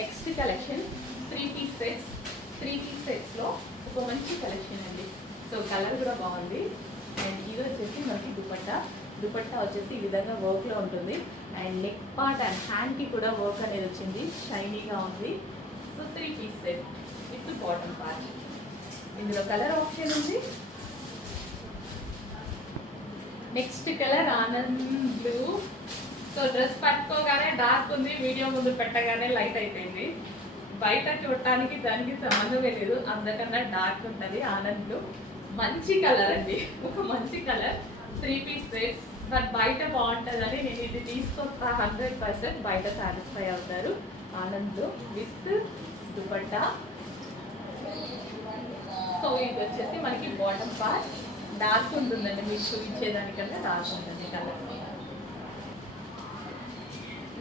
Next collection 3-piece sets. 3-piece సెట్స్లో ఒక మంచి collection అండి. సో కలర్ కూడా బాగుంది. అండ్ ఇది వచ్చేసి మనకి దుపట్టా వచ్చేసి ఈ విధంగా వర్క్లో ఉంటుంది. అండ్ నెక్ పార్ట్ అండ్ హ్యాండ్కి కూడా వర్క్ అనేది వచ్చింది, షైనీగా ఉంది. So 3-piece set with bottom part. ఇందులో కలర్ ఆప్షన్ ఉంది. Next colour Anand blue. So dress పట్టుకోగానే డార్క్ ఉంది, వీడియో ముందు పెట్టగానే లైట్ అయిపోయింది. బయట చూడటానికి దానికి సంబంధమే లేదు, అందకన్నా డార్క్ ఉంటుంది. ఆనంద్ బ్లూ మంచి కలర్ అండి, ఒక మంచి కలర్. 3-piece sets. బట్ బయట బాగుంటుందని నేను ఇది తీసుకొస్తా. 100% బయట సాటిస్ఫై అవుతారు. ఆనంద్ విత్ దుపట్టా. సో ఇది వచ్చేసి మనకి బాటమ్ పార్ట్ డార్క్ ఉంటుందండి, మీకు చూపించేదానికన్నా డార్క్ ఉంటుంది కలర్.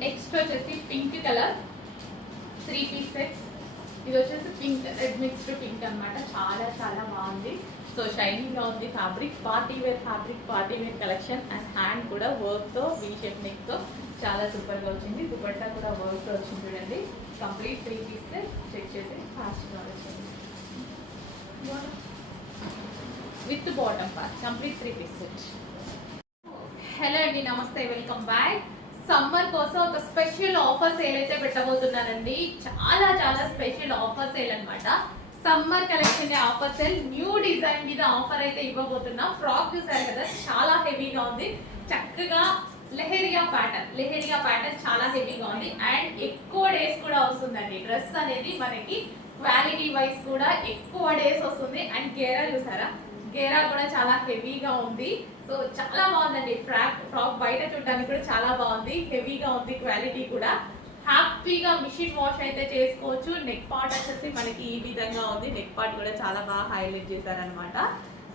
నెక్స్ట్ వచ్చేసి పింక్ కలర్. 3-piece sets. ఇది వచ్చేసి పింక్ రెడ్ మిక్స్డ్ పింక్ అనమాట. చాలా చాలా బాగుంది. సో షైనింగ్ గా ఉంది. Fabric party wear collection. And hand కూడా వర్క్ తో వీ షేప్ నెక్ తో చాలా సూపర్ గా వచ్చింది. దుపట్టా కూడా వర్క్ తో వచ్చింది చూడండి. Complete 3-piece set. చెక్ చేసి ఫాస్ట్ గా వచ్చింది with bottom part. Complete 3-piece set. Hello అండి, నమస్తే, వెల్కమ్ బ్యాక్. సమ్మర్ కోసం ఒక స్పెషల్ ఆఫర్ సేల్ అయితే పెట్టబోతున్నానండి. చాలా చాలా స్పెషల్ ఆఫర్ సేల్ అనమాట. Summer collection offer sale. New design మీద ఆఫర్ అయితే ఇవ్వబోతున్నా. ఫ్రాక్ చూసారు కదా, చాలా హెవీగా ఉంది. చక్కగా లెహెరియా ప్యాటర్న్ చాలా హెవీగా ఉంది. అండ్ ఎక్కువ డేస్ కూడా వస్తుందండి. డ్రెస్ అనేది మనకి క్వాలిటీ వైజ్ కూడా ఎక్కువ డేస్ వస్తుంది. అండ్ గేరా చూసారా, గేరా కూడా చాలా హెవీగా ఉంది. సో చాలా బాగుందండి. ఫ్రాక్ బయట చూడడానికి కూడా చాలా బాగుంది, హెవీగా ఉంది. క్వాలిటీ కూడా హ్యాపీగా మిషన్ వాష్ అయితే చేసుకోవచ్చు. నెక్ పార్ట్ వచ్చేసి మనకి ఈ విధంగా ఉంది. నెక్ పార్ట్ కూడా చాలా బాగా హైలైట్ చేశారనమాట.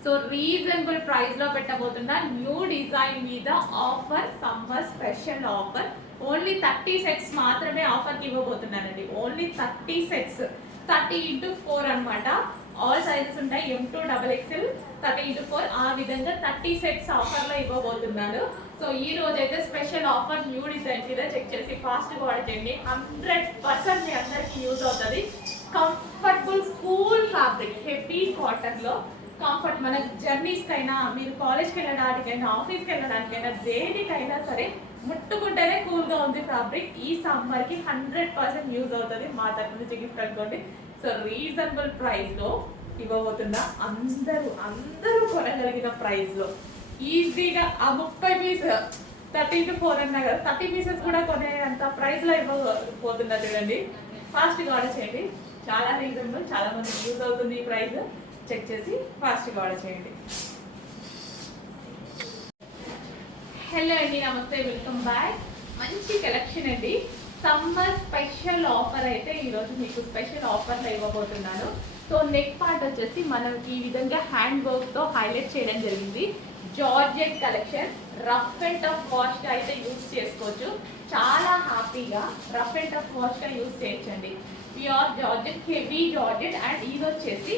సో రీజనబుల్ ప్రైస్ లో పెట్టబోతున్నా. న్యూ డిజైన్ మీద offer, summer special offer. Only 30 sets మాత్రమే ఆఫర్కి ఇవ్వబోతున్నానండి. Only 30 sets. 30x4 అనమాట. ఆల్ సైజెస్ ఉంటాయి. M2 XXL 30x4 ఆ విధంగా 30 సెట్స్ ఆఫర్లో ఇవ్వబోతున్నాను. సో ఈ రోజు అయితే స్పెషల్ ఆఫర్ న్యూ డిజైన్ మీద చెక్ చేసి ఫాస్ట్గా వాడేయండి. 100% మీ అందరికీ యూజ్ అవుతుంది. కంఫర్టబుల్ కూల్ ఫ్యాబ్రిక్, హెవీ కాటన్లో కంఫర్ట్. మన జర్నీస్కైనా, మీరు కాలేజ్కి వెళ్ళడానికైనా, ఆఫీస్కి వెళ్ళడానికైనా, దేనికైనా సరే ముట్టుకుంటేనే కూల్గా ఉంది ఫ్యాబ్రిక్. ఈ సమ్మర్కి 100% యూజ్ అవుతుంది. మా తరఫు నుంచి గిఫ్ట్ అనుకోండి. సో రీజనబుల్ ప్రైస్లో ఇవ్వబోతున్నా. అందరూ కొనగలిగిన ప్రైస్లో ఈజీగా ఆ 30 పీస్ 30x4 అన్నా కదా, 30 పీసెస్ కూడా కొనేంత ప్రైస్లో ఇవ్వబోతున్నా. చూడండి, ఫాస్ట్గా ఆర్డర్ చేయండి. చాలా రీజనబుల్, చాలా మందికి యూజ్ అవుతుంది ఈ ప్రైస్. చెక్ చేసి ఫాస్ట్గా ఆర్డర్ చేయండి. హలో అండి, నమస్తే, వెల్కమ్ బ్యాక్. మంచి కలెక్షన్ అండి. సమ్మర్ స్పెషల్ ఆఫర్ అయితే ఈరోజు మీకు స్పెషల్ ఆఫర్లో ఇవ్వబోతున్నాను. సో నెక్ పార్ట్ వచ్చేసి మనకి ఈ విధంగా హ్యాండ్ వర్క్తో హైలైట్ చేయడం జరిగింది. Georgette collection. Rough and tough వాష్గా అయితే యూజ్ చేసుకోవచ్చు. చాలా హ్యాపీగా రఫ్ అండ్ టఫ్ వాష్గా యూజ్ చేయొచ్చండి. Pure georgette, heavy georgette. And ఇది వచ్చేసి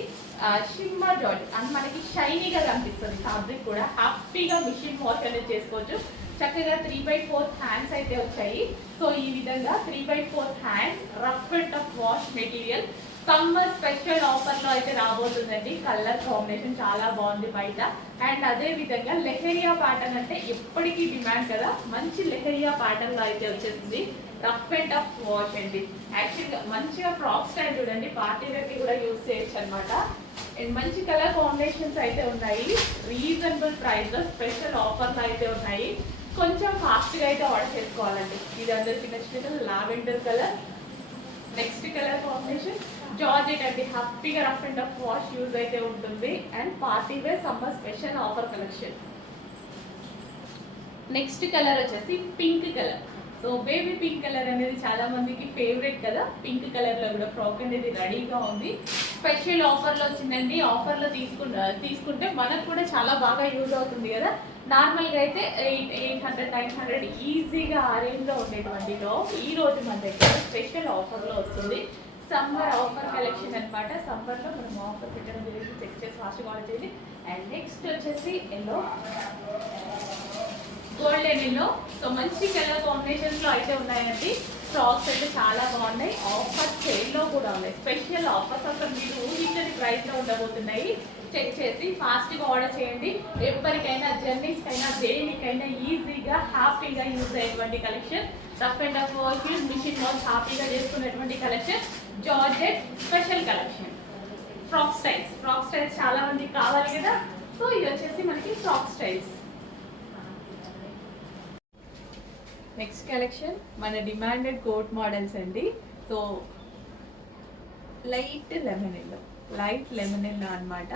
షిమ్మర్ జార్జెట్. అండ్ మనకి షైనీగా కనిపిస్తుంది ఫ్యాబ్రిక్ కూడా. హ్యాపీగా మిషన్ వాష్ అనేది చేసుకోవచ్చు. చక్కగా 3x4 హ్యాండ్స్ అయితే వచ్చాయి. సో ఈ విధంగా 3x4 hands, rough and tough wash material. Summer special ఆఫర్లో అయితే రాబోతుందండి. కలర్ కాంబినేషన్ చాలా బాగుంది బయట. అండ్ అదే విధంగా లెహెరియా ప్యాటర్న్ అంటే ఎప్పటికీ డిమాండ్ కదా, మంచి లెహెరియా ప్యాటర్న్లో అయితే వచ్చేసింది. రఫ్ అండ్ టఫ్ వాష్ అండి. యాక్చువల్గా మంచిగా ఫ్రాక్ స్టైల్ చూడండి, పార్టీ వేర్కి కూడా యూజ్ చేయొచ్చు అనమాట. అండ్ మంచి కలర్ కాంబినేషన్స్ అయితే ఉన్నాయి. రీజనబుల్ ప్రైస్లో స్పెషల్ ఆఫర్లు అయితే ఉన్నాయి. కొంచెం ఫాస్ట్గా అయితే ఆర్డర్ చేసుకోవాలండి. ఇది అందరికి నచ్చిన lavender colour. Next colour combination georgette అండి. హ్యాపీగా rough and tough wash use అయితే ఉంటుంది. And party wear summer special offer collection. Next colour వచ్చేసి pink colour. So baby pink colour అనేది చాలా మందికి ఫేవరెట్ కదా. పింక్ కలర్లో కూడా ఫ్రాక్ అనేది రెడీగా ఉంది. స్పెషల్ ఆఫర్లో వచ్చిందండి. ఆఫర్లో తీసుకుంటే మనకు కూడా చాలా బాగా యూజ్ అవుతుంది కదా. నార్మల్గా అయితే 800 900 ఈజీగా ఆ రేంజ్లో ఉండేటువంటి టాప్ ఈ రోజు మన దగ్గర స్పెషల్ ఆఫర్లో వస్తుంది. సమ్మర్ ఆఫర్ కలెక్షన్ అనమాట. సమ్మర్లో మనం ఆఫర్ పెట్టడం గురించి చెక్ చేసి ఫాస్ట్గా ఆర్డర్ చేయండి. అండ్ నెక్స్ట్ వచ్చేసి ఎల్లో, గోల్డెన్ ఎల్లో. సో మంచి కలర్ కాంబినేషన్స్లో అయితే ఉన్నాయండి. ఫ్రాక్స్ అయితే చాలా బాగున్నాయి. ఆఫర్ సేల్లో కూడా ఉన్నాయి. స్పెషల్ ఆఫర్స్ అసలు మీరు ఊహించని ప్రైస్లో ఉండబోతున్నాయి. చెక్ చేసి ఫాస్ట్గా ఆర్డర్ చేయండి. ఎవరికైనా జర్నీస్కైనా దేనికైనా ఈజీగా హ్యాపీగా యూజ్ అయ్యేటువంటి collection. Rough and tough work machine work హ్యాపీగా చేసుకునేటువంటి collection. Georgette special collection. Frock styles చాలా మందికి కావాలి కదా. సో ఇది వచ్చేసి మనకి ఫ్రాక్ స్టైల్స్. నెక్స్ట్ కలెక్షన్ మన డిమాండెడ్ కోట్ మోడల్స్ అండి. సో లైట్ లెమన్ ఎల్లో అనమాట.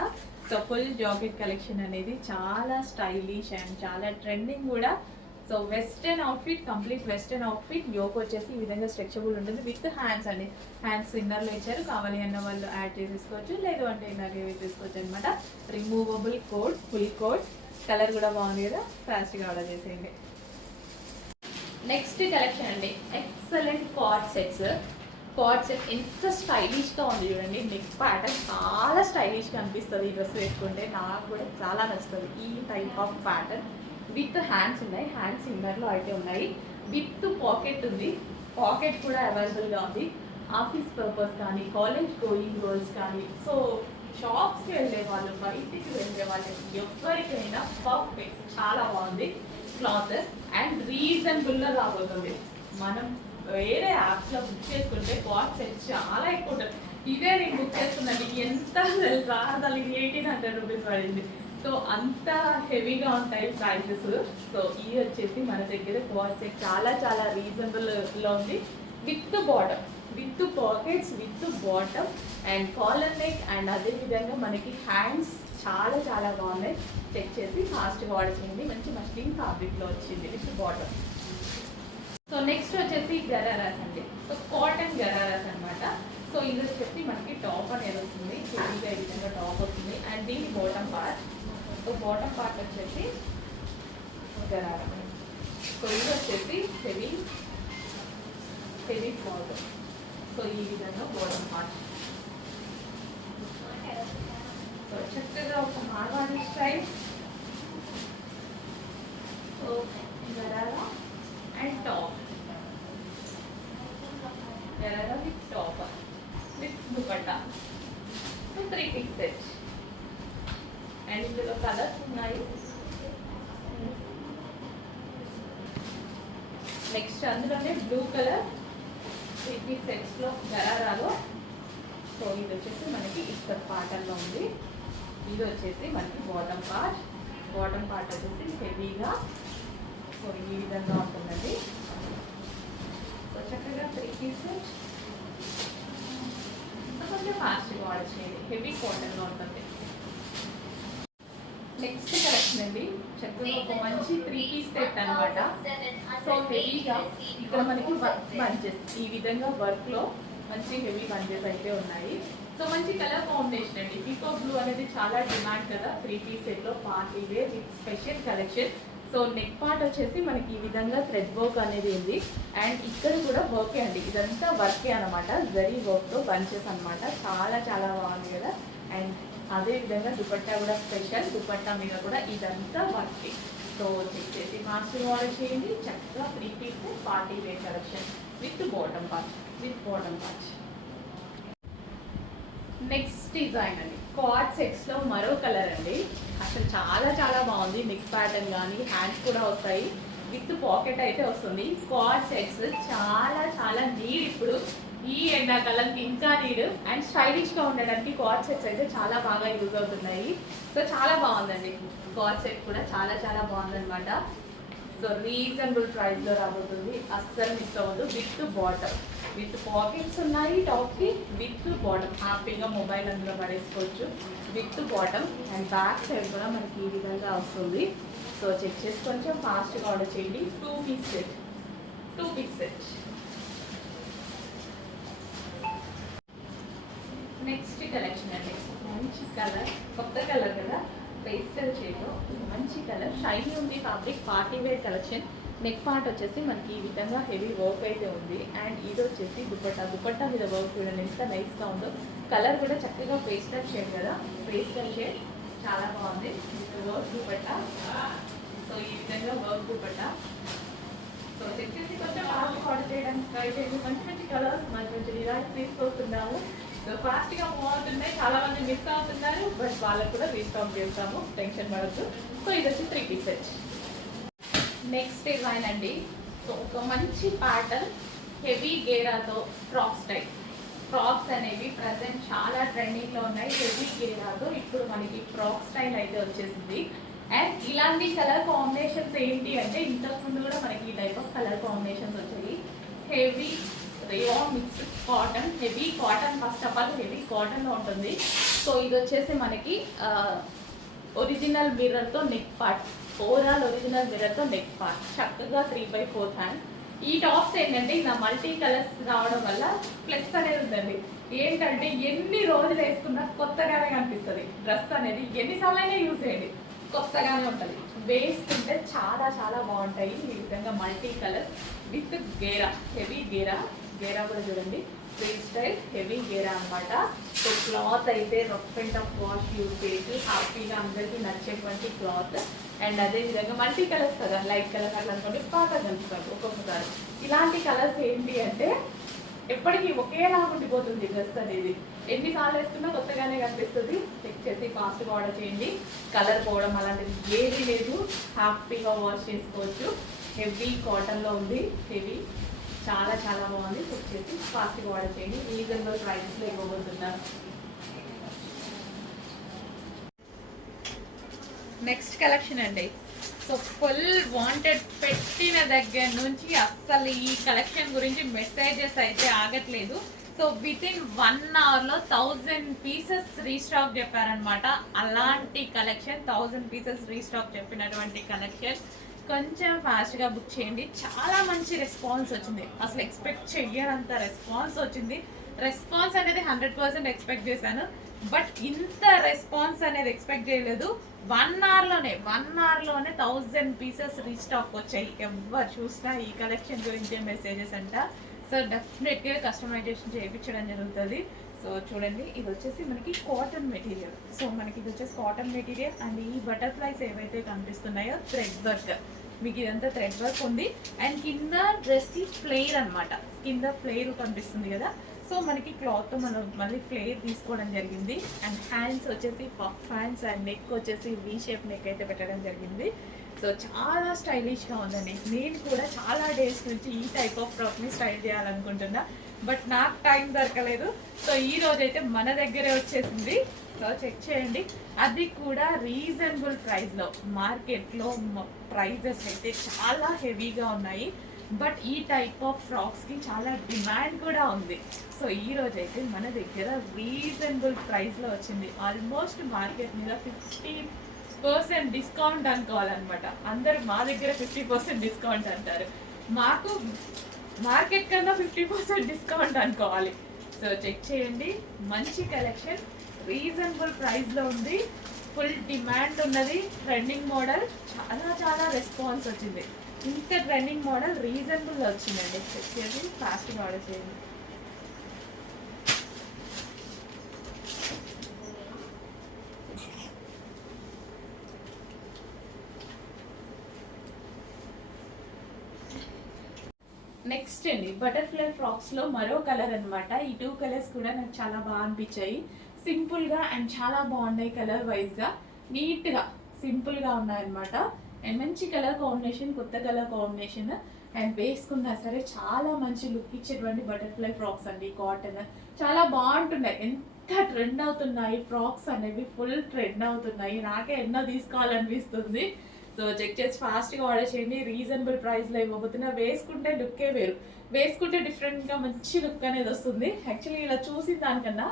సో ఫుల్ జాకెట్ కలెక్షన్ అనేది చాలా స్టైలిష్ అండ్ చాలా ట్రెండింగ్ కూడా. So western outfit, complete western outfit. Yoke వచ్చేసి ఈ విధంగా స్ట్రెచబుల్ ఉంటుంది విత్ హ్యాండ్స్ అండి. హ్యాండ్స్ ఇన్నర్లో ఇచ్చారు, కావాలి అన్న వాళ్ళు యాడ్ చేసేసుకోవచ్చు, లేదు అంటే ఇన్నర్గా వేసేసుకోవచ్చు అనమాట. Removable coat, full coat. Colour కూడా బాగుంది కదా, ఫాస్ట్గా ఆర్డర్ చేసేయండి. నెక్స్ట్ కలెక్షన్ అండి, excellent card sets. Card set ఎంత స్టైలిష్గా ఉంది చూడండి. నెక్ ప్యాటర్న్ చాలా స్టైలిష్గా అనిపిస్తుంది. ఈ డ్రెస్ వేసుకుంటే నాకు కూడా చాలా నచ్చుతుంది. ఈ type of pattern with hands ఉన్నాయి, హ్యాండ్స్ ఇన్నర్లో అయితే ఉన్నాయి. విత్ పాకెట్ ఉంది, పాకెట్ కూడా అవైలబుల్గా ఉంది. ఆఫీస్ పర్పస్ కానీ, కాలేజ్ గోయింగ్ గర్ల్స్ కానీ, సో షాప్స్కి వెళ్ళే వాళ్ళు, బయటికి వెళ్ళే వాళ్ళకి ఎవరికైనా పర్ఫెక్ట్. చాలా బాగుంది క్లాత్ అండ్ రీజనబుల్గా రాబోతుంది. మనం వేరే యాప్స్లో బుక్ చేసుకుంటే కాస్ట్ చాలా ఎక్కువ ఉంటుంది. ఇదే నేను బుక్ చేసుకున్నాను, ఎంత అసలు 1800 రూపీస్ పడింది. సో అంత హెవీగా ఉంటాయి ప్రైజెస్. సో ఇది వచ్చేసి మన దగ్గర కాస్ట్ చాలా చాలా రీజనబుల్లో ఉంది. With bottom, with pockets, with bottom and collar neck and అదేవిధంగా మనకి హ్యాండ్స్ చాలా చాలా బాగున్నాయి. చెక్ చేసి ఫాస్ట్గా ఆర్డర్ చేయండి. మంచి మస్లిన్ ఫ్యాబ్రిక్లో వచ్చింది విత్ బాటమ్. సో నెక్స్ట్ వచ్చేసి గరారాస్ అండి. సో కాటన్ గరారాస్ అనమాట. సో ఇది వచ్చేసి మనకి టాప్ అనేది వస్తుంది, హెవీగా ఈ విధంగా టాప్ వస్తుంది అండ్ దీని bottom part. So bottom part వచ్చేసి గరారా. సో ఇది వచ్చేసి హెవీ బాటమ్. సో ఈ విధంగా బాటమ్ పార్ట్. సో చక్కగా ఒక Marwari style. So garara and top, garara with top with dupatta. So 3 piece set and ఇందులో కలర్స్ ఉన్నాయి. నెక్స్ట్ అందులోనే బ్లూ కలర్ 3 piece సెట్స్లో గరారాలో. సో ఇది వచ్చేసి మనకి ఇక్కడ పాటల్లో ఉంది. ఇది వచ్చేసి మనకి బాటమ్ పార్ట్. బాటమ్ పార్ట్ వచ్చేసి హెవీగా సో ఈ విధంగా ఉంటుందండి. సో చక్కగా 3 piece సెట్. కొంచెం ఫాస్ట్గా ఆర్డర్ చేయండి, హెవీ కాటన్గా ఉంటుంది. నెక్స్ట్ కలెక్షన్ అండి, చక్కగా ఒక మంచి 3 piece సెట్ అనమాట. సో హెవీగా ఇక్కడ మనకి వర్క్ బంచెస్, ఈ విధంగా వర్క్లో మంచి హెవీ బంచెస్ అయితే ఉన్నాయి. సో మంచి కలర్ కాంబినేషన్ అండి. పీకో బ్లూ అనేది చాలా డిమాండ్ కదా. 3 piece సెట్లో party wear with special collection. So neck part వచ్చేసి మనకి ఈ విధంగా థ్రెడ్ వర్క్ అనేది ఉంది అండ్ ఇక్కడ కూడా వర్కే అండి. ఇదంతా వర్కే అనమాట, జరీ వర్క్తో బంచెస్ అనమాట. చాలా చాలా బాగుంది కదా. అండ్ అదేవిధంగా దుపట్టా కూడా స్పెషల్, దుపట్టా మీద కూడా ఇదంతా వర్కే. సో చెక్ చేసి మాస్టర్ ఆర్డర్ చేయండి. చక్కగా 3 piece party wear collection with bottom part, next design అండి, కార్డ్ సెట్స్లో మరో కలర్ అండి. అసలు చాలా చాలా బాగుంది. నెక్ ప్యాటర్న్ కానీ హ్యాండ్స్ కూడా వస్తాయి, విత్ పాకెట్ అయితే వస్తుంది. కార్డ్ సెట్స్ చాలా చాలా నీడ్ ఇప్పుడు ఈ ఎండాకాలంకి, ఇంకా నీడ్ అండ్ స్టైలిష్గా ఉండడానికి కార్డ్ సెట్స్ అయితే చాలా బాగా యూజ్ అవుతున్నాయి. సో చాలా బాగుందండి, కార్డ్ సెట్ కూడా చాలా చాలా బాగుందన్నమాట. సో రీజనబుల్ ప్రైస్లో రాబోతుంది, అస్సలు మిస్ అవ్వదు. విత్ బాటమ్, విత్ పాకెట్స్ ఉన్నాయి టాప్కి, విత్ బాటమ్. హ్యాపీగా మొబైల్ అందులో పడేసుకోవచ్చు with bottom. And back side కూడా మనకి ఈ విధంగా వస్తుంది. సో చెక్ చేసి కొంచెం ఫాస్ట్గా ఆర్డర్ చేయండి. 2 piece సెట్. నెక్స్ట్ కలెక్షన్ అండి, మంచి కలర్, కొత్త కలర్ కదా, పేస్టల్ షేడ్లో మంచి కలర్, షైనీ ఉంది fabric, party wear collection. Neck part వచ్చేసి మనకి ఈ విధంగా హెవీ వర్క్ అయితే ఉంది అండ్ ఇది వచ్చేసి దుపట్టా మీద వర్క్ చూడండి ఎంత నైస్గా ఉందో. కలర్ కూడా చక్కగా పేస్టల్ షేడ్ కదా, పేస్టల్ షేడ్ చాలా బాగుంది. వర్క్ దుపట్టా, సో ఈ విధంగా work dupatta. So so check చేసి కొంచెం ఫాస్ట్ ఆర్డర్ చేయడానికి ట్రై చేయండి. మంచి మంచి కలర్స్ మంచి మంచి డిజైన్స్ తీసుకొస్తున్నాము. సో ఫాస్ట్గా మూవ్ అవుతున్నాయి, చాలా మంది మిస్ అవుతున్నారు, బట్ వాళ్ళకు కూడా రీస్టాక్ చేస్తాము, టెన్షన్ పడద్దు. సో ఇది వచ్చి 3 పీసెస్. నెక్స్ట్ డిజైన్ అండి. సో ఒక మంచి ప్యాటర్న్ హెవీ గేరాతో ఫ్రాక్ స్టైల్. ఫ్రాక్స్ అనేవి ప్రజెంట్ చాలా ట్రెండింగ్లో ఉన్నాయి. హెవీ గేరాతో ఇప్పుడు మనకి ఫ్రాక్ స్టైల్ అయితే వచ్చేసింది. అండ్ ఇలాంటి కలర్ కాంబినేషన్స్ ఏంటి అంటే ఇంతకుముందు కూడా మనకి ఈ టైప్ ఆఫ్ కలర్ కాంబినేషన్స్ వచ్చాయి. Heavy rayon mixed cotton, heavy cotton, first of all heavy కాటన్లో ఉంటుంది. సో ఇది వచ్చేసి మనకి ఒరిజినల్ మిర్రర్తో నెక్ పార్ట్, ఓవరాల్ ఒరిజినల్ మిర్రర్తో నెక్ పార్ట్, చక్కగా 3/4 హ్యాండ్. ఈ టాప్స్ ఏంటంటే ఇలా మల్టీ కలర్స్ రావడం వల్ల ప్లస్ అనేది ఉందండి. ఏంటంటే ఎన్ని రోజులు వేసుకున్నా కొత్తగానే కనిపిస్తుంది. డ్రెస్ అనేది ఎన్నిసార్లు అయినా యూజ్ చేయండి, కొత్తగానే ఉంటుంది. వేసుకుంటే చాలా చాలా బాగుంటాయి. ఈ విధంగా multi colour with Gera, heavy గేరా. గేరా కూడా చూడండి, ఫ్రీ స్టైల్ హెవీ గేరా అనమాట. సో క్లాత్ అయితే rough and tough wash use చేసి హ్యాపీగా అందరికీ నచ్చేటువంటి క్లాత్. అండ్ అదేవిధంగా మల్టీ కలర్స్ కదా, లైట్ కలర్ అట్లా అనుకోండి, బాగా కలుపుతారు ఒక్కొక్కసారి. ఇలాంటి కలర్స్ ఏంటి అంటే ఎప్పటికీ ఒకేలా ఉండిపోతుంది డ్రెస్ అనేది. ఎన్నిసార్లు వేసుకున్నా కొత్తగానే కనిపిస్తుంది. చెక్ చేసి ఫాస్ట్గా ఆర్డర్ చేయండి. కలర్ పోవడం అలాంటిది ఏది లేదు, హ్యాపీగా వాష్ చేసుకోవచ్చు. హెవీ కాటన్లో ఉంది, హెవీ చాలా చాలా బాగుంది. చెక్ చేసి ఫాస్ట్గా ఆర్డర్ చేయండి. రీజనబుల్ ప్రైస్లో ఇవ్వబోతున్నారు. నెక్స్ట్ కలెక్షన్ అండి. సో ఫుల్ వాంటెడ్ పెట్టిన దగ్గర నుంచి అస్సలు ఈ కలెక్షన్ గురించి మెసేజెస్ అయితే ఆగట్లేదు. సో వితిన్ 1 అవర్లో 1000 పీసెస్ రీస్టాక్ చెప్పారనమాట. అలాంటి కలెక్షన్ 1000 పీసెస్ రీస్టాక్ చెప్పినటువంటి కలెక్షన్ కొంచెం ఫాస్ట్గా బుక్ చేయండి. చాలా మంచి రెస్పాన్స్ వచ్చింది, అసలు ఎక్స్పెక్ట్ చెయ్యనంత రెస్పాన్స్ వచ్చింది. రెస్పాన్స్ అనేది 100% ఎక్స్పెక్ట్ చేశాను, బట్ ఇంత రెస్పాన్స్ అనేది ఎక్స్పెక్ట్ చేయలేదు. 1 అవర్లోనే 1000 పీసెస్ రీస్టాక్ వచ్చాయి. ఎవరు చూసినా ఈ కలెక్షన్ గురించే మెసేజెస్ అంట. సో డెఫినెట్గా కస్టమైజేషన్ చేయించడం జరుగుతుంది. సో చూడండి, ఇది వచ్చేసి మనకి కాటన్ మెటీరియల్. సో మనకి ఇది వచ్చేసి కాటన్ మెటీరియల్. అండ్ ఈ బటర్ఫ్లైస్ ఏవైతే కనిపిస్తున్నాయో థ్రెడ్ వర్క్, మీకు ఇదంతా థ్రెడ్ వర్క్ ఉంది. అండ్ కింద డ్రెస్కి ఫ్లేర్ అనమాట, కింద ఫ్లేర్ కనిపిస్తుంది కదా. సో మనకి క్లాత్తో మనం మళ్ళీ ఫ్లేర్ తీసుకోవడం జరిగింది. అండ్ హ్యాండ్స్ వచ్చేసి పఫ్ హ్యాండ్స్, అండ్ నెక్ వచ్చేసి వీ షేప్ నెక్ అయితే పెట్టడం జరిగింది. సో చాలా స్టైలిష్గా ఉందండి. నేను కూడా చాలా డేస్ నుంచి ఈ టైప్ ఆఫ్ ఫ్రాక్ని స్టైల్ చేయాలనుకుంటున్నా, బట్ నాకు టైం దొరకలేదు. సో ఈ రోజైతే మన దగ్గరే వచ్చేసింది. సో చెక్ చేయండి, అది కూడా రీజనబుల్ ప్రైస్లో. మార్కెట్లో ప్రైజెస్ అయితే చాలా హెవీగా ఉన్నాయి, బట్ ఈ టైప్ ఆఫ్ ఫ్రాక్స్కి చాలా డిమాండ్ కూడా ఉంది. సో ఈ రోజైతే మన దగ్గర రీజనబుల్ ప్రైస్లో వచ్చింది. ఆల్మోస్ట్ మార్కెట్ మీద 50% డిస్కౌంట్ అనుకోవాలన్నమాట. అందరూ మా దగ్గర 50% డిస్కౌంట్ అంటారు, మాకు మార్కెట్ కన్నా 50% డిస్కౌంట్ అనుకోవాలి. సో చెక్ చేయండి, మంచి కలెక్షన్ రీజనబుల్ ప్రైస్లో ఉంది. ఫుల్ డిమాండ్ ఉన్నది. ట్రెండింగ్ మోడల్, చాలా చాలా రెస్పాన్స్ వచ్చింది. ఇంకా ట్రెండింగ్ మోడల్ రీజనబుల్ వచ్చిందండి. చెక్ చేసి ఫాస్ట్గా ఆర్డర్ చేయండి. నెక్స్ట్ అండి, బటర్ఫ్లై ఫ్రాక్స్లో మరో కలర్ అనమాట. ఈ 2 కలర్స్ కూడా నాకు చాలా బాగా అనిపించాయి. సింపుల్గా అండ్ చాలా బాగున్నాయి. కలర్ వైజ్గా నీట్గా సింపుల్గా ఉన్నాయన్నమాట. అండ్ మంచి కలర్ కాంబినేషన్, కొత్త కలర్ కాంబినేషన్. అండ్ వేసుకున్నా సరే చాలా మంచి లుక్ ఇచ్చేటువంటి బటర్ఫ్లై ఫ్రాక్స్ అండి. కాటన్ చాలా బాగుంటున్నాయి. ఎంత ట్రెండ్ అవుతున్నాయి ఫ్రాక్స్ అనేవి, ఫుల్ ట్రెండ్ అవుతున్నాయి. నాకే ఎన్నో తీసుకోవాలనిపిస్తుంది. సో చెక్ చేసి ఫాస్ట్గా ఆర్డర్ చేయండి. రీజనబుల్ ప్రైస్లో ఇవ్వబోతున్నా. వేసుకుంటే లుక్కే వేరు, వేసుకుంటే డిఫరెంట్గా మంచి లుక్ అనేది వస్తుంది. యాక్చువల్లీ ఇలా చూసిన దానికన్నా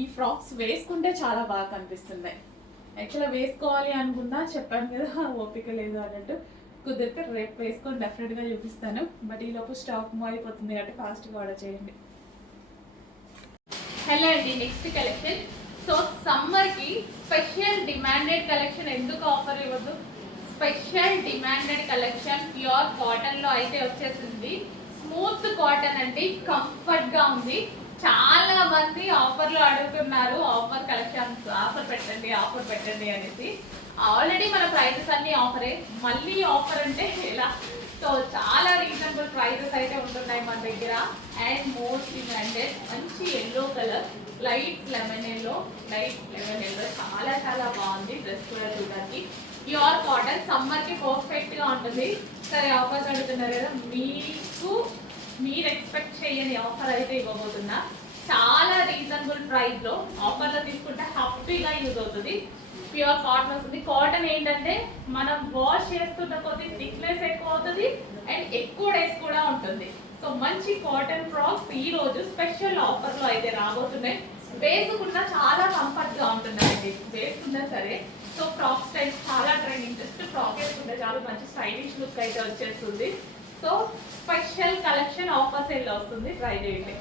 ఈ ఫ్రాక్స్ వేసుకుంటే చాలా బాగా కనిపిస్తున్నాయి. యాక్చువల్గా వేసుకోవాలి అనుకున్నా, చెప్పాను కదా ఓపిక లేదు అన్నట్టు. కుదిరితే రేపు వేసుకొని డెఫినెట్గా చూపిస్తాను, బట్ ఈలోపు స్టాక్ మారిపోతుంది కాబట్టి ఫాస్ట్గా ఆర్డర్ చేయండి. హలో అండి, నెక్స్ట్ కలెక్షన్. సో సమ్మర్కి స్పెషల్ డిమాండెడ్ కలెక్షన్ ఎందుకు ఆఫర్ ఇవ్వద్దు? స్పెషల్ డిమాండెడ్ కలెక్షన్ ప్యూర్ కాటన్లో అయితే వచ్చేసింది. స్మూత్ కాటన్ అండి, కంఫర్ట్గా ఉంది. చాలా మంది ఆఫర్లు అడుగుతున్నారు, ఆఫర్ కలెక్షన్స్, ఆఫర్ పెట్టండి అనేసి. ఆల్రెడీ మన ప్రైజెస్ అన్నీ ఆఫరే, మళ్ళీ ఆఫర్ అంటే ఎలా? సో చాలా రీజనబుల్ ప్రైజెస్ అయితే ఉంటున్నాయి మన దగ్గర. అండ్ మోస్ట్ ఇంపార్టెంట్ మంచి yellow colour, light lemon yellow చాలా చాలా బాగుంది. డ్రెస్ కూడా చూడడానికి ప్యూర్ కాటన్, సమ్మర్ కి పర్ఫెక్ట్ గా ఉంటుంది. సరే ఆఫర్స్ అడుగుతున్నారు కదా, మీకు మీరు ఎక్స్పెక్ట్ చేయని ఆఫర్ అయితే ఇవ్వబోతున్నా. చాలా రీజనబుల్ ప్రైస్ లో ఆఫర్లో తీసుకుంటే హ్యాపీగా యూజ్ అవుతుంది. ప్యూర్ కాటన్ వస్తుంది. కాటన్ ఏంటంటే మనం వాష్ చేస్తున్న కొద్ది థిక్నెస్ ఎక్కువ అవుతుంది అండ్ ఎక్కువ డేస్ కూడా ఉంటుంది. సో మంచి కాటన్ ఫ్రాక్స్ ఈ రోజు స్పెషల్ ఆఫర్ లో అయితే రాబోతున్నాయి. వేసుకున్నా చాలా కంఫర్ట్ గా ఉంటున్నాయండి, వేసుకున్నా సరే. సో ఫ్రాక్ స్టైల్ చాలా ట్రెండింగ్, జస్ట్ ఫ్రాక్ వేసుకుంటే చాలా మంచి స్టైలిష్ లుక్ అయితే వచ్చేస్తుంది. So special collection offer sale వస్తుంది, ట్రై చేయండి.